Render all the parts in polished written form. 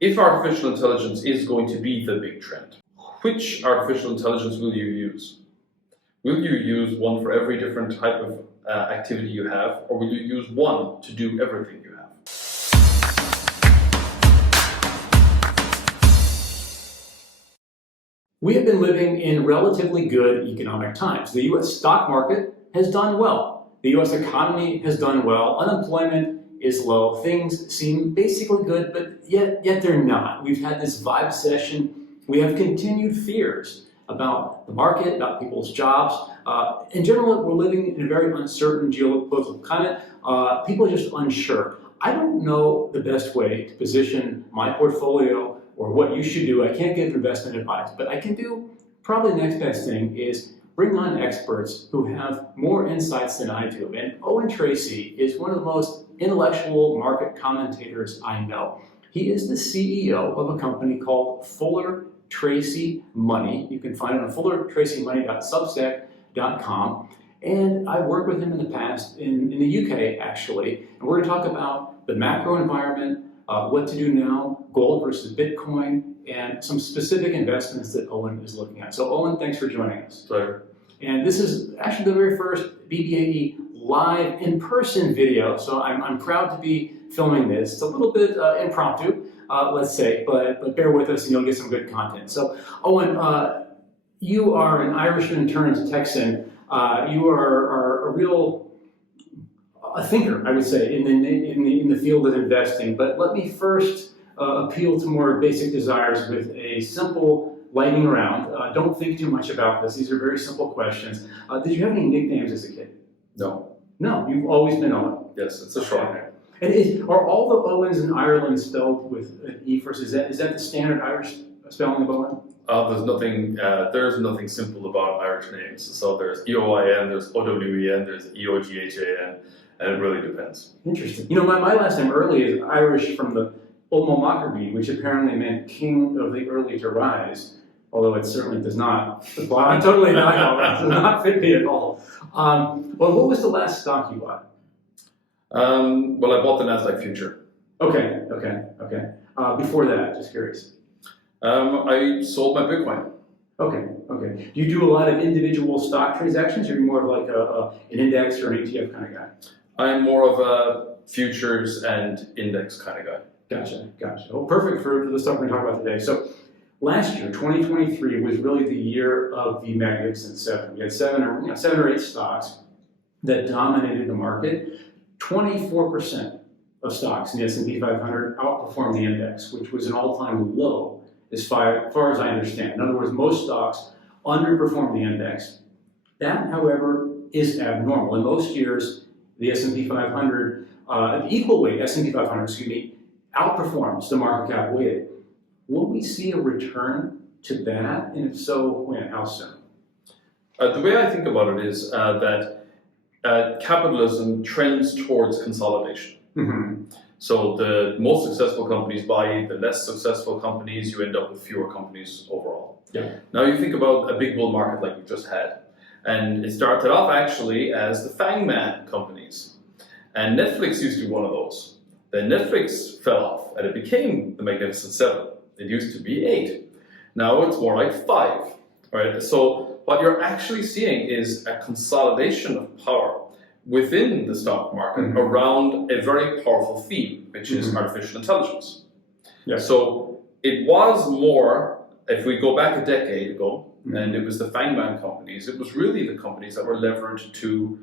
If artificial intelligence is going to be the big trend, which artificial intelligence will you use? Will you use one for every different type of activity you have, or will you use one to do everything you have? We have been living in relatively good economic times. The U.S. stock market has done well. The U.S. economy has done well. Unemployment is low. Things seem basically good, but yet they're not. We've had this vibe session. We have continued fears about the market, about people's jobs. In general, we're living in a very uncertain geopolitical climate. People are just unsure. I don't know the best way to position my portfolio or what you should do. I can't give investment advice, but I can do probably the next best thing is bring on experts who have more insights than I do. And Eoin Treacy is one of the most intellectual market commentators I know. He is the CEO of a company called Fuller Treacy Money. You can find it on fullertracymoney.substack.com. And I worked with him in the past in the UK, actually. And we're going to talk about the macro environment, what to do now, gold versus Bitcoin, and some specific investments that Eoin is looking at. So Eoin, thanks for joining us. Pleasure. And this is actually the very first BBAE live in-person video, so I'm proud to be filming this. It's a little bit impromptu, let's say, but bear with us and you'll get some good content. So Eoin, you are an Irishman turned Texan. You are a real thinker, I would say, in the field of investing. But let me first appeal to more basic desires with a simple lightning round. Don't think too much about this. These are very simple questions. Did you have any nicknames as a kid? No. No, you've always been Eoin. Yes, it's a short name. And are all the Owens in Ireland spelled with an E first? Is that the standard Irish spelling of Eoin? There's nothing simple about Irish names. So there's EOIN, there's OWEN, there's EOGHAN, and it really depends. Interesting. You know, my last name early is Irish from the Omo Maccabi, which apparently meant king of the early to rise, although it certainly does not. Well, I'm totally not. It does not fit me at all. Well, what was the last stock you bought? Well, I bought the Nasdaq future. Okay. Before that, just curious. I sold my Bitcoin. Okay. Do you do a lot of individual stock transactions, or are you more of like an index or an ETF kind of guy? I'm more of a futures and index kind of guy. Gotcha. Well, perfect for the stuff we're going to talk about today. So last year, 2023, was really the year of the Magnificent Seven. We had seven or eight stocks that dominated the market. 24% of stocks in the S&P 500 outperformed the index, which was an all-time low as far as I understand. In other words, most stocks underperformed the index. That, however, is abnormal. In most years, the S&P 500, the equal weight S&P 500, outperforms the market cap weighted. Will we see a return to that? And if so, when? How soon? The way I think about it is that capitalism trends towards consolidation. Mm-hmm. So the most successful companies buy the less successful companies, you end up with fewer companies overall. Yeah. Now you think about a big bull market like we just had, and it started off actually as the Fang Man companies. And Netflix used to be one of those. Then Netflix fell off and it became the Magnificent Seven. It used to be 8. Now it's more like 5. Right? So what you're actually seeing is a consolidation of power within the stock market around a very powerful theme, which is artificial intelligence. Yeah. So it was more, if we go back a decade ago, and it was the Fang Man companies, it was really the companies that were leveraged to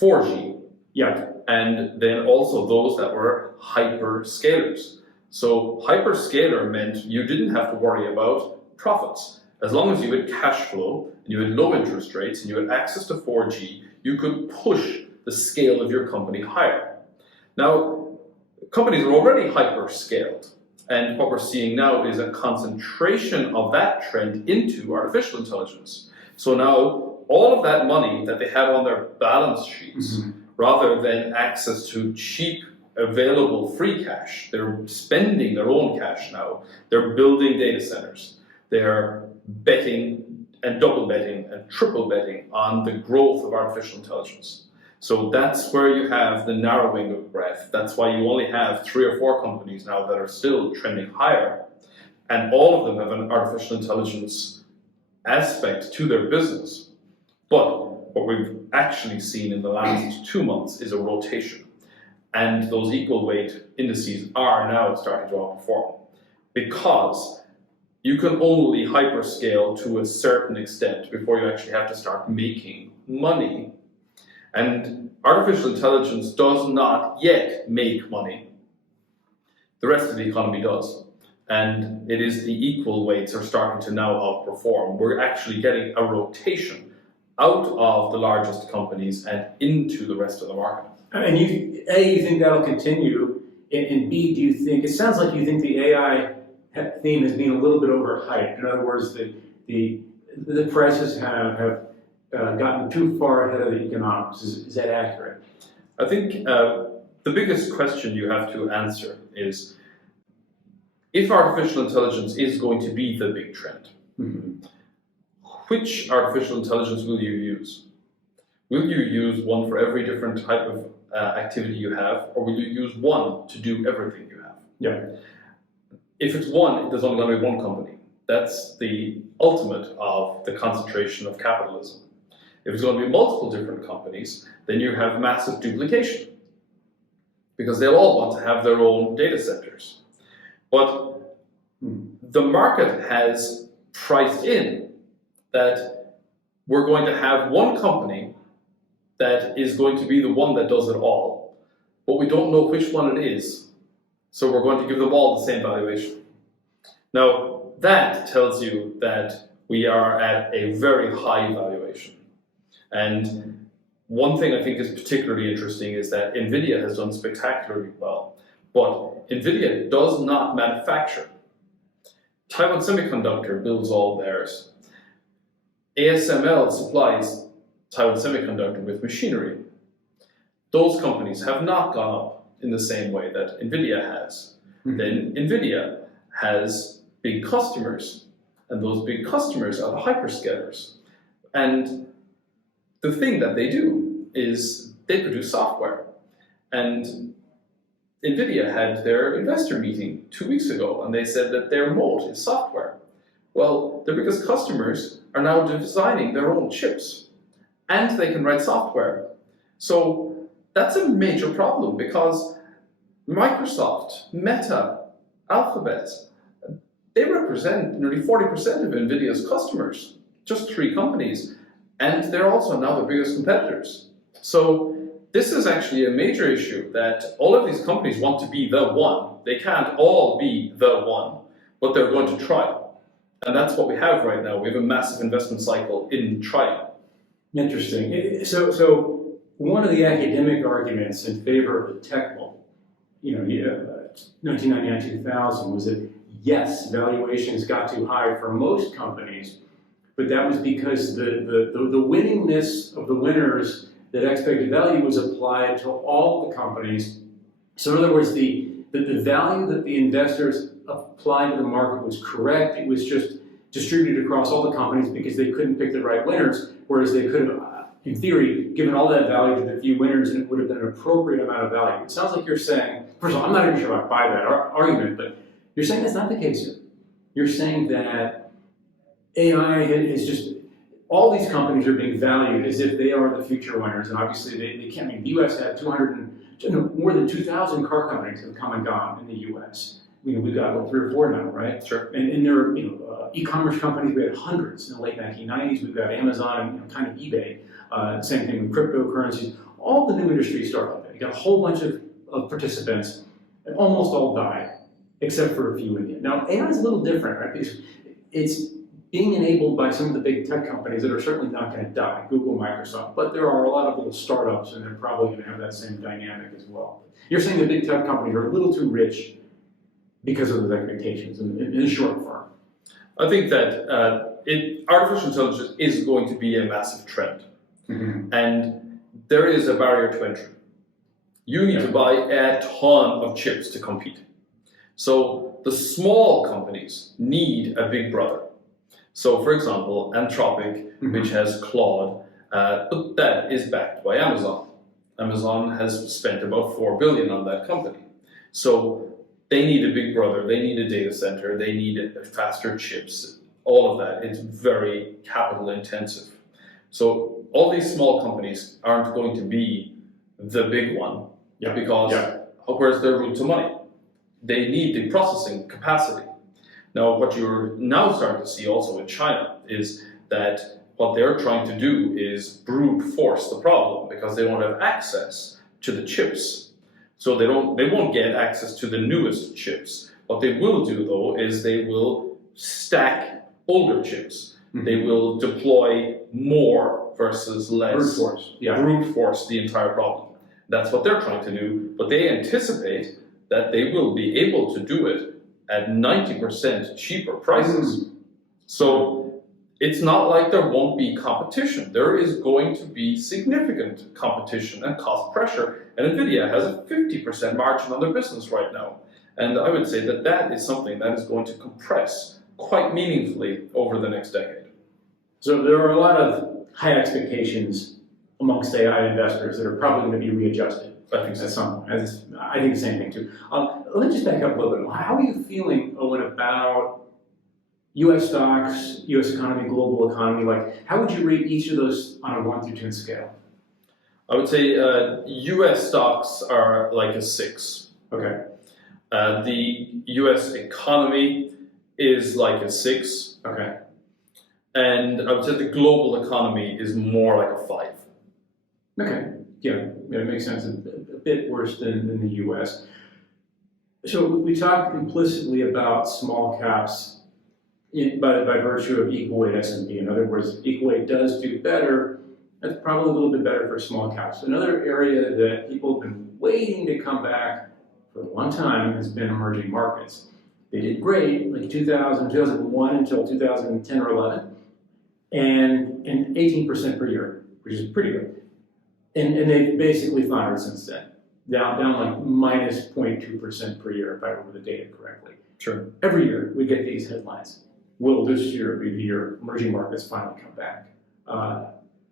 4G. Yeah. And then also those that were hyperscalers. So hyperscaler meant you didn't have to worry about profits. As long as you had cash flow, and you had low interest rates, and you had access to 4G, you could push the scale of your company higher. Now, companies are already hyper-scaled, and what we're seeing now is a concentration of that trend into artificial intelligence. So now, all of that money that they have on their balance sheets, rather than access to cheap, available free cash, they're spending their own cash now. They're building data centers. They're betting and double betting and triple betting on the growth of artificial intelligence. So that's where you have the narrowing of breadth. That's why you only have 3 or 4 companies now that are still trending higher. And all of them have an artificial intelligence aspect to their business. But what we've actually seen in the last 2 months is a rotation. And those equal weight indices are now starting to outperform. Because you can only hyperscale to a certain extent before you actually have to start making money. And artificial intelligence does not yet make money. The rest of the economy does. And it is the equal weights are starting to now outperform. We're actually getting a rotation out of the largest companies and into the rest of the market. And you think that'll continue, and B, do you think, it sounds like you think the AI theme has been a little bit overhyped. In other words, the prices have gotten too far ahead of the economics. Is that accurate? I think the biggest question you have to answer is, if artificial intelligence is going to be the big trend, which artificial intelligence will you use? Will you use one for every different type of activity you have, or will you use one to do everything you have? Yeah. If it's one, there's only going to be one company. That's the ultimate of the concentration of capitalism. If it's going to be multiple different companies, then you have massive duplication, because they'll all want to have their own data centers. But the market has priced in that we're going to have one company that is going to be the one that does it all, but we don't know which one it is, so we're going to give them all the same valuation. Now, that tells you that we are at a very high valuation. And one thing I think is particularly interesting is that NVIDIA has done spectacularly well, but NVIDIA does not manufacture. Taiwan Semiconductor builds all theirs. ASML supplies Taiwan Semiconductor with machinery. Those companies have not gone up in the same way that NVIDIA has. Then NVIDIA has big customers, and those big customers are the hyperscalers. And the thing that they do is they produce software. And NVIDIA had their investor meeting 2 weeks ago, and they said that their moat is software. Well, their biggest customers are now designing their own chips, and they can write software. So that's a major problem, because Microsoft, Meta, Alphabet, they represent nearly 40% of NVIDIA's customers, just 3 companies, and they're also now the biggest competitors. So this is actually a major issue, that all of these companies want to be the one. They can't all be the one, but they're going to try. And that's what we have right now. We have a massive investment cycle in trying. Interesting. So one of the academic arguments in favor of the tech bubble, 1999-2000, was that yes, valuations got too high for most companies, but that was because the winningness of the winners, that expected value was applied to all the companies. So in other words, the value that the investors applied to the market was correct. It was just distributed across all the companies because they couldn't pick the right winners, whereas they could have, in theory, given all that value to the few winners, and it would have been an appropriate amount of value. It sounds like you're saying, first of all, I'm not even sure I buy that argument, but you're saying that's not the case here. You're saying that AI is just, all these companies are being valued as if they are the future winners, and obviously they can't. I mean, the U.S. had more than 2,000 car companies have come and gone in the U.S. We've got 3 or 4 now, right? Sure. And there are e-commerce companies. We had hundreds in the late 1990s. We've got Amazon and kind of eBay. Same thing with cryptocurrencies. All the new industries start up there. You got a whole bunch of participants, and almost all died, except for a few in the end. Now AI is a little different, right? Because it's being enabled by some of the big tech companies that are certainly not going to die, Google, Microsoft, but there are a lot of little startups, and they're probably going to have that same dynamic as well. You're saying the big tech companies are a little too rich because of those expectations in the short term. I think that artificial intelligence is going to be a massive trend. And there is a barrier to entry. You need to buy a ton of chips to compete. So the small companies need a big brother. So for example, Anthropic, which has Claude, but that is backed by Amazon. Amazon has spent about $4 billion on that company. So they need a big brother, they need a data center, they need faster chips, all of that. It's very capital intensive. So all these small companies aren't going to be the big one because where's their route to money? They need the processing capacity. Now, what you're now starting to see also in China is that what they're trying to do is brute force the problem because they don't have access to the chips. So they won't get access to the newest chips. What they will do though is they will stack older chips. Mm-hmm. They will deploy more versus less. Brute force. Brute force the entire problem. That's what they're trying to do, but they anticipate that they will be able to do it at 90% cheaper prices. Mm-hmm. So it's not like there won't be competition. There is going to be significant competition and cost pressure. And NVIDIA has a 50% margin on their business right now. And I would say that that is something that is going to compress quite meaningfully over the next decade. So there are a lot of high expectations amongst AI investors that are probably going to be readjusted. I think so. I think the same thing too. Let me just back up a little bit. How are you feeling, Eoin, about U.S. stocks, U.S. economy, global economy? Like, how would you rate each of those on a 1 through 10 scale? I would say U.S. stocks are like a 6. Okay. The U.S. economy is like a 6. Okay. And I would say the global economy is more like a 5. Okay. Yeah, it makes sense. A bit worse than the U.S. So we talked implicitly about small caps by virtue of equal weight S&P. In other words, equal weight does do better. That's probably a little bit better for small caps. Another area that people have been waiting to come back for a long time has been emerging markets. They did great, like 2001 until 2010 or 11, and 18% per year, which is pretty good. And they've basically floundered since then, down like minus 0.2% per year, if I remember the data correctly. Sure. Every year we get these headlines. Will this year be the year emerging markets finally come back?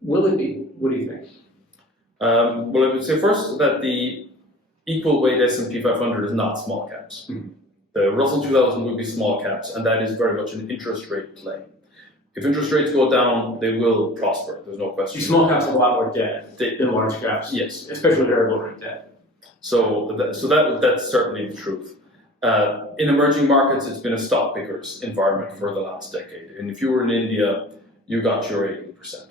Will it be? What do you think? Well, I would say first that the equal weight S&P 500 is not small caps. Mm-hmm. The Russell 2000 would be small caps, and that is very much an interest rate play. If interest rates go down, they will prosper. There's no question. Small caps have a lot more debt than large caps. Yes, especially variable rate debt. So that's certainly the truth. In emerging markets, it's been a stock pickers environment for the last decade. And if you were in India, you got your 80%.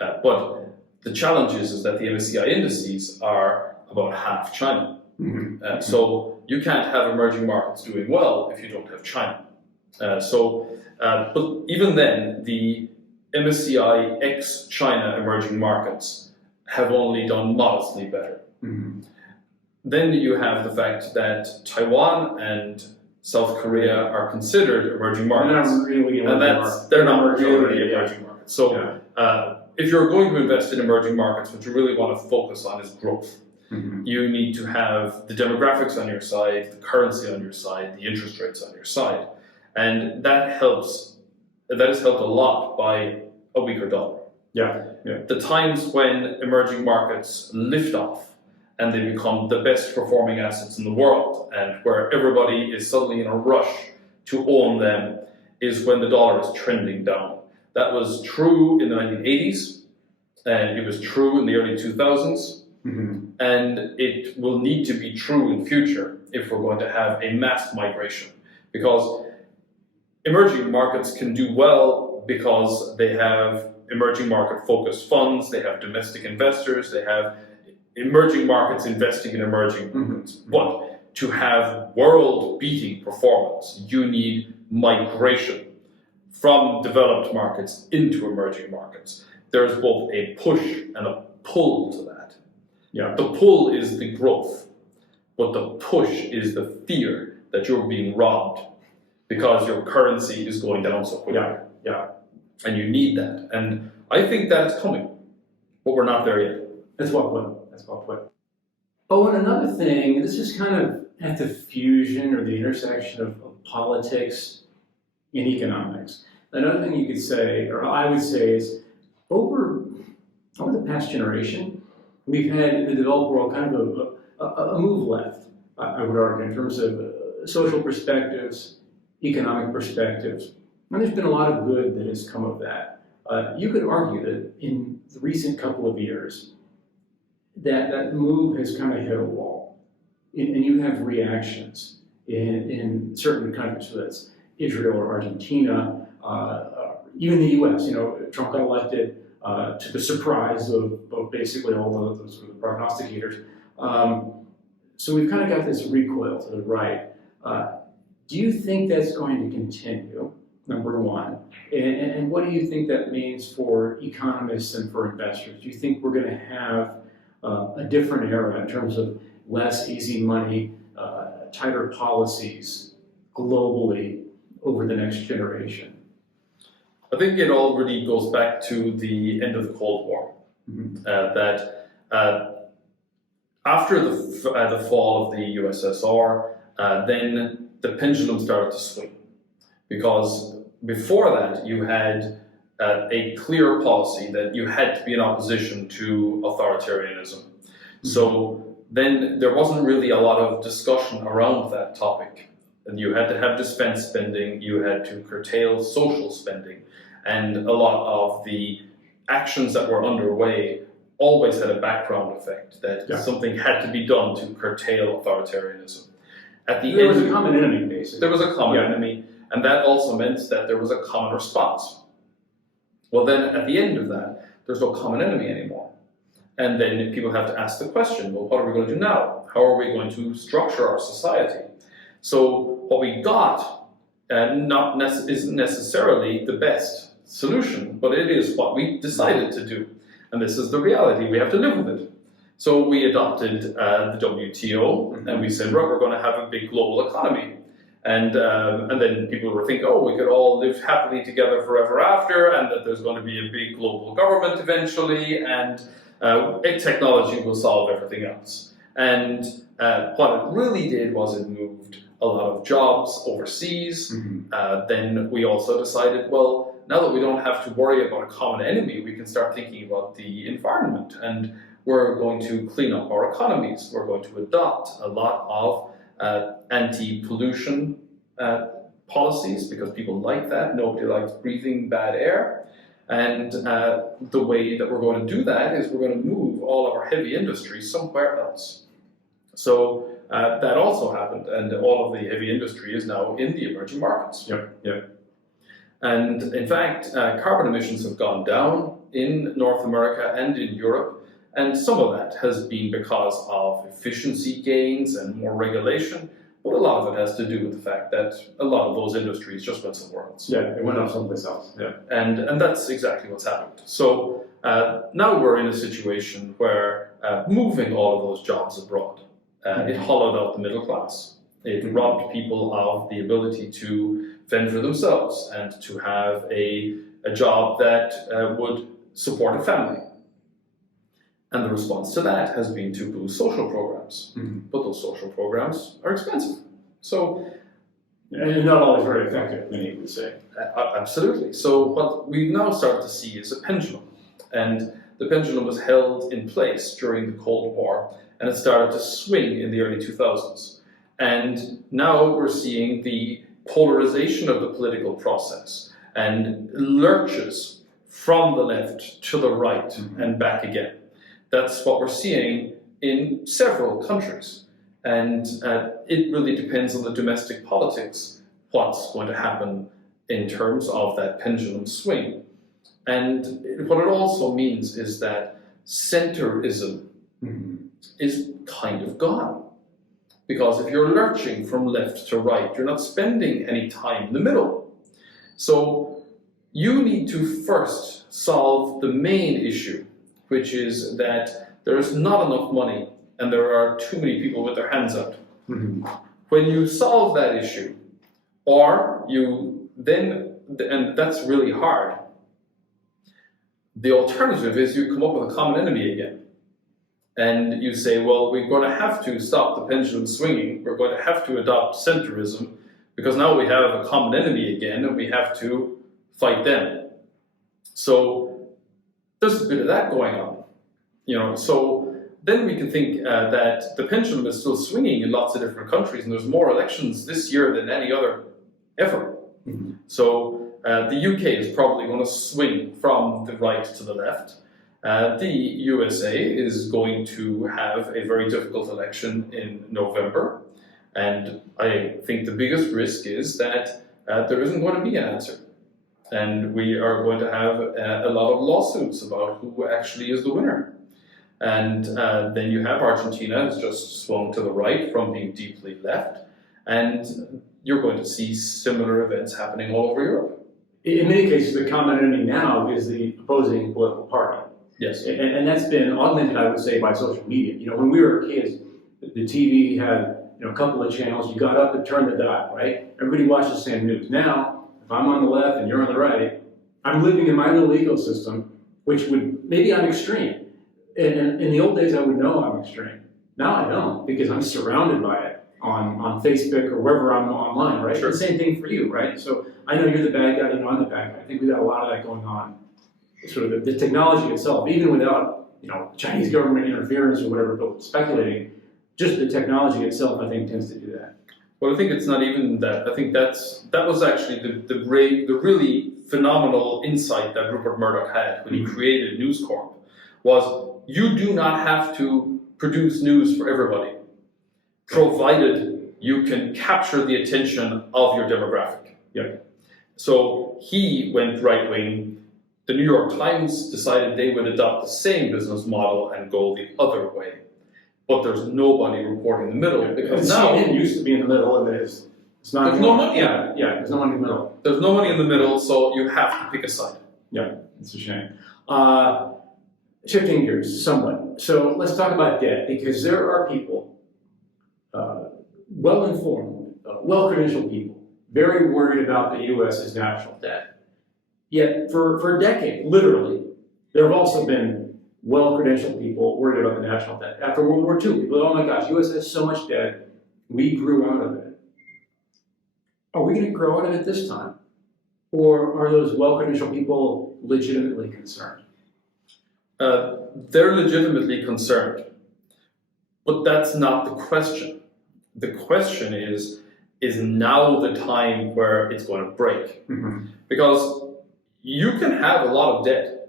But the challenge is that the MSCI indices are about half China. Mm-hmm. So you can't have emerging markets doing well if you don't have China. But even then, the MSCI ex-China emerging markets have only done modestly better. Mm-hmm. Then you have the fact that Taiwan and South Korea are considered emerging markets. They're not really emerging markets. So if you're going to invest in emerging markets, what you really want to focus on is growth. Mm-hmm. You need to have the demographics on your side, the currency on your side, the interest rates on your side. And that helps. That is helped a lot by a weaker dollar. Yeah. The times when emerging markets lift off and they become the best performing assets in the world, and where everybody is suddenly in a rush to own them, is when the dollar is trending down. That was true in the 1980s, and it was true in the early 2000s, mm-hmm. and it will need to be true in future if we're going to have a mass migration, because emerging markets can do well because they have emerging market focused funds, they have domestic investors, they have emerging markets investing in emerging markets. Mm-hmm. But to have world-beating performance, you need migration from developed markets into emerging markets. There's both a push and a pull to that. Yeah. The pull is the growth, but the push is the fear that you're being robbed because your currency is going down so quickly. Yeah. And you need that. And I think that's coming, but we're not there yet. That's well put. Oh, and another thing, this is kind of at the fusion or the intersection of politics and economics. Another thing you could say, or I would say, is over the past generation, we've had in the developed world kind of a move left, I would argue, in terms of social perspectives, economic perspectives. And there's been a lot of good that has come of that. You could argue that in the recent couple of years, that move has kind of hit a wall. And you have reactions in certain countries, whether it's Israel or Argentina, even the US. Trump got elected to the surprise of basically all the sort of prognosticators. So we've kind of got this recoil to the right. Do you think that's going to continue, number one? And what do you think that means for economists and for investors? Do you think we're going to have a different era in terms of less easy money, tighter policies globally over the next generation? I think it all really goes back to the end of the Cold War. Mm-hmm. After the fall of the USSR, then the pendulum started to swing. Because before that, you had a clear policy that you had to be in opposition to authoritarianism. Mm-hmm. So then there wasn't really a lot of discussion around that topic. And you had to have defense spending, you had to curtail social spending, and a lot of the actions that were underway always had a background effect that something had to be done to curtail authoritarianism. There was a common enemy, basically. There was a common enemy, and that also meant that there was a common response. Well, then at the end of that, there's no common enemy anymore. And then people have to ask the question, well, what are we going to do now? How are we going to structure our society? So what we got isn't necessarily the best solution, but it is what we decided to do. And this is the reality. We have to live with it. So we adopted the WTO, and we said, right, we're going to have a big global economy. And then people were thinking, oh, we could all live happily together forever after, and that there's going to be a big global government eventually, and technology will solve everything else. And what it really did was it moved a lot of jobs overseas. Mm-hmm. Then we also decided, well, now that we don't have to worry about a common enemy, we can start thinking about the environment, and we're going to clean up our economies. We're going to adopt a lot of anti-pollution policies because people like that. Nobody likes breathing bad air. And the way that we're going to do that is we're going to move all of our heavy industry somewhere else. So that also happened, and all of the heavy industry is now in the emerging markets. Yep. And in fact, carbon emissions have gone down in North America and in Europe, and some of that has been because of efficiency gains and more regulation, but a lot of it has to do with the fact that a lot of those industries just went somewhere else. Yeah, it went off someplace else. Yeah. And that's exactly what's happened. So now we're in a situation where moving all of those jobs abroad, it hollowed out the middle class. It robbed people of the ability to fend for themselves and to have a job that would support a family. And the response to that has been to boost social programs. Mm-hmm. But those social programs are expensive. So, and not always very effective, many would say. Absolutely. So what we've now started to see is a pendulum. And the pendulum was held in place during the Cold War, and it started to swing in the early 2000s. And now we're seeing the polarization of the political process and lurches from the left to the right and back again. That's what we're seeing in several countries. And it really depends on the domestic politics, what's going to happen in terms of that pendulum swing. And what it also means is that centrism is kind of gone. Because if you're lurching from left to right, you're not spending any time in the middle. So you need to first solve the main issue, which is that there is not enough money and there are too many people with their hands out. Mm-hmm. When you solve that issue, or you then, and that's really hard, the alternative is you come up with a common enemy again. And you say, well, we're going to have to stop the pendulum swinging. We're going to have to adopt centrism because now we have a common enemy again and we have to fight them. So there's a bit of that going on. So then we can think that the pendulum is still swinging in lots of different countries, and there's more elections this year than any other ever. Mm-hmm. So the UK is probably going to swing from the right to the left. The USA is going to have a very difficult election in November, and I think the biggest risk is that there isn't going to be an answer. And we are going to have a lot of lawsuits about who actually is the winner. And then you have Argentina has just swung to the right from being deeply left, and you're going to see similar events happening all over Europe. In many cases, the common enemy now is the opposing political party. Yes. And that's been augmented, I would say, by social media. You know, when we were kids, the TV had a couple of channels. You got up and turned the dial, right? Everybody watched the same news. Now, if I'm on the left and you're on the right, I'm living in my little ecosystem, which would, maybe I'm extreme. And in the old days, I would know I'm extreme. Now I don't, because I'm surrounded by it on Facebook or wherever I'm online, right? Sure. The same thing for you, right? So I know you're the bad guy, you know I'm the bad guy. I think we've got a lot of that going on. Sort of the technology itself, even without Chinese government interference or whatever, but speculating, just the technology itself, I think, tends to do that. Well, I think it's not even that. I think that was actually the really phenomenal insight that Rupert Murdoch had when he created News Corp, was you do not have to produce news for everybody, provided you can capture the attention of your demographic. Yeah. So he went right-wing. The New York Times decided they would adopt the same business model and go the other way. But there's nobody reporting the middle, because now CNN used to be in the middle, and it's not. There's no money. Yeah, there's no money in the middle. There's no money in the middle, so you have to pick a side. Yeah, it's a shame. Shifting gears somewhat. So let's talk about debt, because there are people, well-informed, well-credentialed people, very worried about the U.S.'s national debt. Yet for a decade, literally, there have also been well-credentialed people worried about the national debt. After World War II, people, oh my gosh, U.S. has so much debt, we grew out of it. Are we going to grow out of it this time? Or are those well-credentialed people legitimately concerned? They're legitimately concerned. But that's not the question. The question is now the time where it's going to break? Mm-hmm. Because you can have a lot of debt,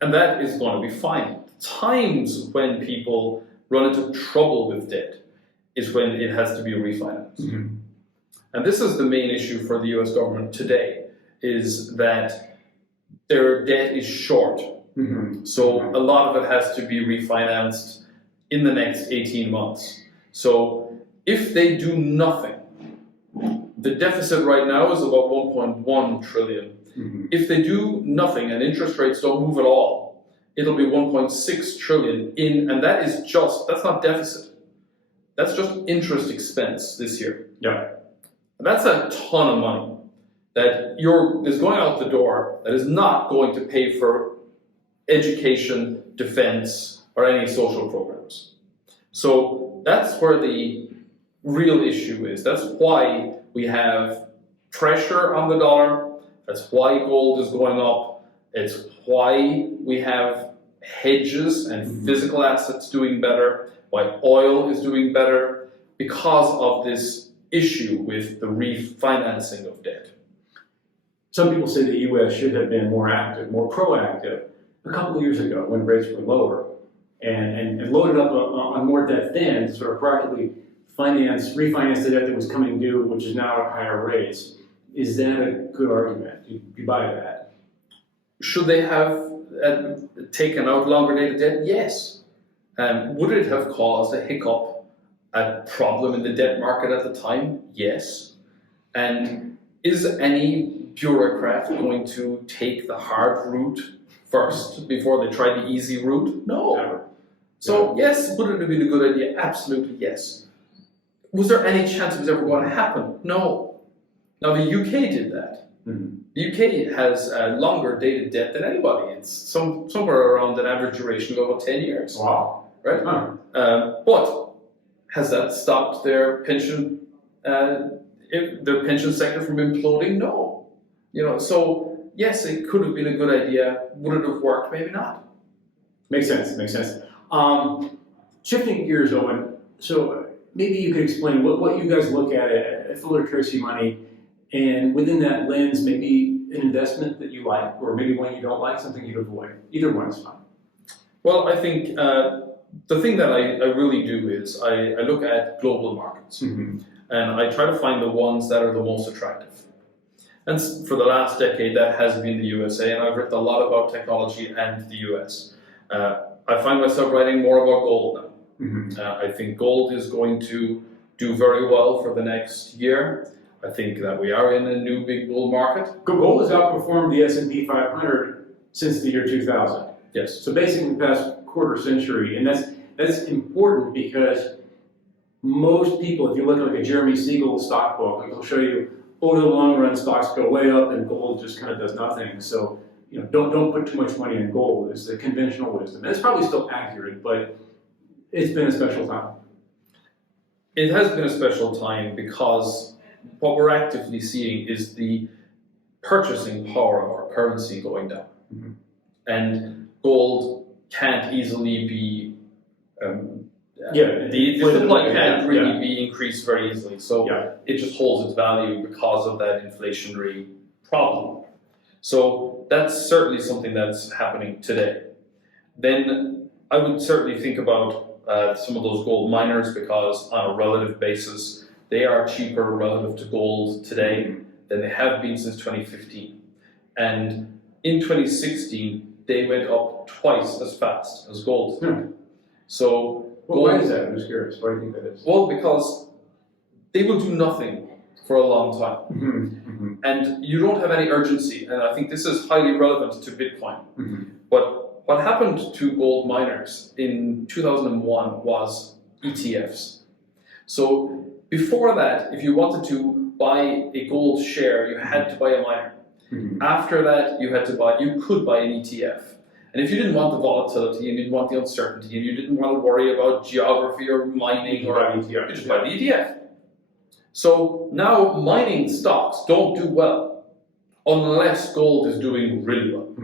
and that is going to be fine. Times when people run into trouble with debt is when it has to be refinanced. Mm-hmm. And this is the main issue for the US government today, is that their debt is short. Mm-hmm. So a lot of it has to be refinanced in the next 18 months. So if they do nothing, the deficit right now is about 1.1 trillion. Mm-hmm. If they do nothing and interest rates don't move at all, it'll be 1.6 trillion in, and that's not deficit. That's just interest expense this year. Yeah. And that's a ton of money that is going out the door that is not going to pay for education, defense, or any social programs. So that's where the real issue is. That's why we have pressure on the dollar. That's why gold is going up. It's why we have hedges and physical assets doing better, why oil is doing better, because of this issue with the refinancing of debt. Some people say the U.S. should have been more active, more proactive a couple of years ago when rates were lower, and loaded up on more debt then to sort of proactively refinance the debt that was coming due, which is now at higher rates. Is that a good argument? Do you buy that? Should they have taken out longer dated debt? Yes. Would it have caused a hiccup, a problem in the debt market at the time? Yes. And is any bureaucrat going to take the hard route first before they try the easy route? No. Never. So yes, would it have been a good idea? Absolutely yes. Was there any chance it was ever going to happen? No. Now the UK did that. Mm-hmm. The UK has a longer dated debt than anybody. It's somewhere around an average duration of about 10 years. Wow. Right? Huh. But has that stopped their pension sector from imploding? No. So yes, it could have been a good idea. Would it have worked? Maybe not. Makes sense. Shifting gears, Owen, so maybe you could explain what you guys look at Fuller Treacy Money, and within that lens, maybe an investment that you like, or maybe one you don't like, something you'd avoid. Either one is fine. Well, I think the thing that I really do is I look at global markets, and I try to find the ones that are the most attractive. And for the last decade, that has been the USA, and I've written a lot about technology and the US. I find myself writing more about gold now. I think gold is going to do very well for the next year. I think that we are in a new big bull market. Gold has outperformed the S&P 500 since the year 2000. Yes. So basically the past quarter century, and that's important because most people, if you look at like a Jeremy Siegel stock book, it'll show you over the long run stocks go way up and gold just kind of does nothing. So don't put too much money in gold is the conventional wisdom. And it's probably still accurate, but it's been a special time. It has been a special time because what we're actively seeing is the purchasing power of our currency going down. And gold can't easily be, the supply can't really be increased very easily. So it just holds its value because of that inflationary problem. So that's certainly something that's happening today. Then I would certainly think about some of those gold miners because on a relative basis, they are cheaper relative to gold today than they have been since 2015. And in 2016, they went up twice as fast as gold. So why is that? I'm just curious. Why do you think that is? Well, because they will do nothing for a long time. And you don't have any urgency. And I think this is highly relevant to Bitcoin. But what happened to gold miners in 2001 was ETFs. So before that, if you wanted to buy a gold share, you had to buy a miner. After that, you could buy an ETF. And if you didn't want the volatility and you didn't want the uncertainty and you didn't want to worry about geography or mining, you just buy the ETF. So now mining stocks don't do well unless gold is doing really well.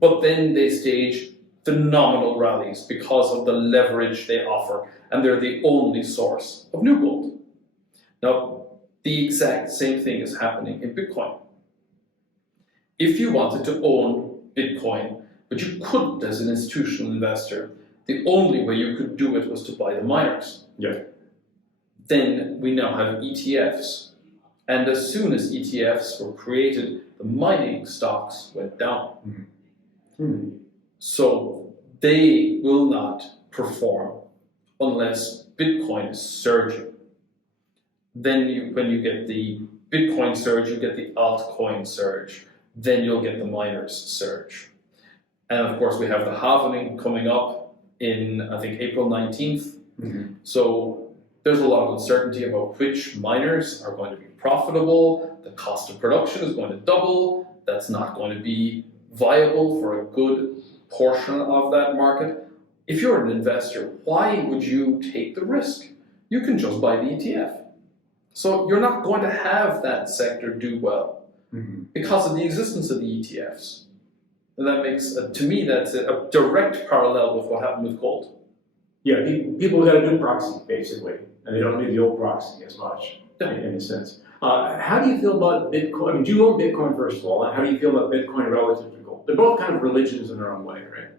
But then they stage phenomenal rallies because of the leverage they offer, and they're the only source of new gold. Now, the exact same thing is happening in Bitcoin. If you wanted to own Bitcoin, but you couldn't as an institutional investor, the only way you could do it was to buy the miners. Then we now have ETFs. And as soon as ETFs were created, the mining stocks went down. So they will not perform unless Bitcoin is surging. Then when you get the Bitcoin surge, you get the altcoin surge. Then you'll get the miners surge. And of course, we have the halvening coming up in, I think, April 19th. So there's a lot of uncertainty about which miners are going to be profitable. The cost of production is going to double. That's not going to be viable for a good portion of that market. If you're an investor, why would you take the risk? You can just buy the ETF. So you're not going to have that sector do well because of the existence of the ETFs. And that makes, to me, that's a direct parallel with what happened with gold. People got a new proxy, basically, and they don't need the old proxy as much, in a sense. How do you feel about Bitcoin? I mean, do you own Bitcoin, first of all, and how do you feel about Bitcoin relative to gold? They're both kind of religions in their own way, right?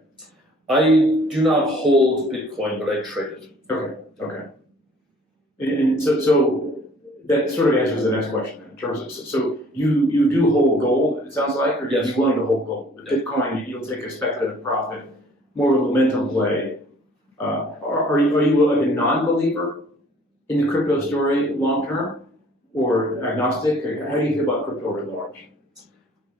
I do not hold Bitcoin, but I trade it. Okay. And so that sort of answers the next question in terms of, so you do hold gold, it sounds like, or yes, you're willing to hold gold? But Bitcoin, you'll take a speculative profit, more of a momentum play. Are you like a non-believer in the crypto story long term, or agnostic? How do you feel about crypto at large?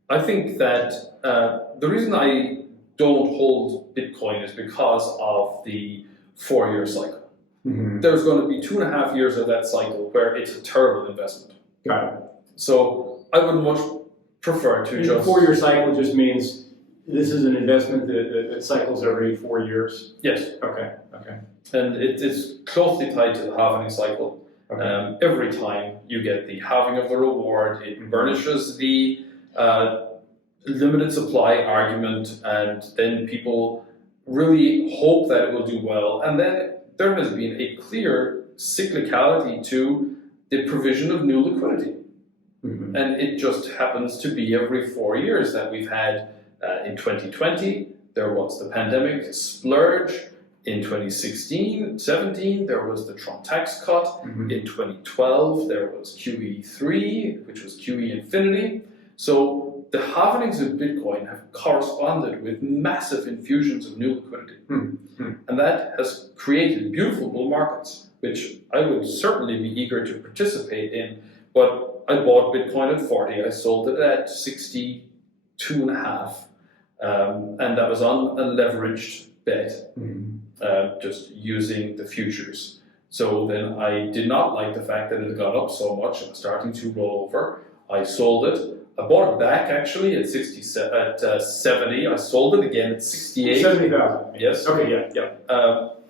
I think that the reason I don't hold Bitcoin is because of the 4-year cycle. There's going to be 2.5 years of that cycle where it's a terrible investment. Got it. So I would much prefer to just... The 4-year cycle just means this is an investment that cycles every 4 years? Yes. Okay. And it's closely tied to the halving cycle. Every time you get the halving of the reward, it burnishes the limited supply argument, and then people really hope that it will do well. And then there has been a clear cyclicality to the provision of new liquidity. Mm-hmm. And it just happens to be every 4 years that we've had, in 2020, there was the pandemic splurge. In 2016-17, there was the Trump tax cut. Mm-hmm. In 2012, there was QE3, which was QE infinity. So the halvenings of Bitcoin have corresponded with massive infusions of new liquidity. Mm-hmm. And that has created beautiful bull markets, which I would certainly be eager to participate in. But I bought Bitcoin at 40, I sold it at 62.5, and that was on a leveraged bet. Mm-hmm. Just using the futures. So then I did not like the fact that it had gone up so much and was starting to roll over. I sold it. I bought it back actually at 70. I sold it again at 68. 70,000. Yes. Okay, yeah.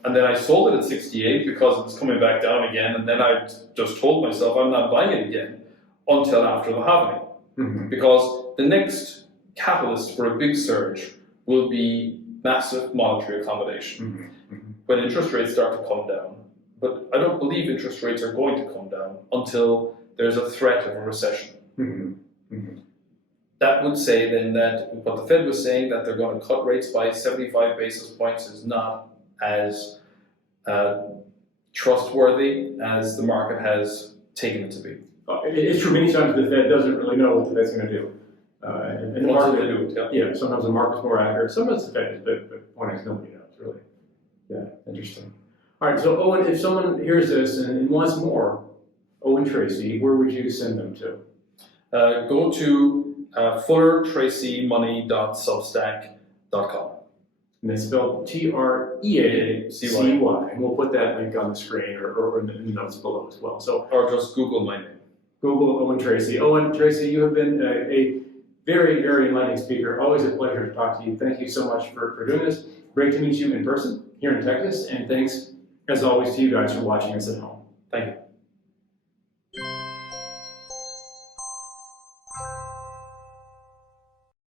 And then I sold it at 68 because it was coming back down again. And then I just told myself I'm not buying it again until after the halving. Mm-hmm. Because the next catalyst for a big surge will be massive monetary accommodation. Mm-hmm. Mm-hmm. When interest rates start to come down. But I don't believe interest rates are going to come down until there's a threat of a recession. Mm-hmm. Mm-hmm. That would say then that what the Fed was saying, that they're going to cut rates by 75 basis points, is not as trustworthy as the market has taken it to be. It's true, many times the Fed doesn't really know what the Fed's going to do. And the Until market, they do it, yeah, sometimes the market's more accurate, sometimes the Fed is, but point is nobody knows, really. Yeah, interesting. All right, so Eoin, if someone hears this and wants more Eoin Treacy, where would you send them to? Go to fullertracymoney.substack.com. And it's spelled Treacy, and we'll put that link on the screen or in the notes below as well. So, Or just Google my name. Google Eoin Treacy. Eoin Treacy, you have been a very, very enlightening speaker. Always a pleasure to talk to you. Thank you so much for doing this. Great to meet you in person here in Texas, and thanks, as always, to you guys for watching us at home. Thank you.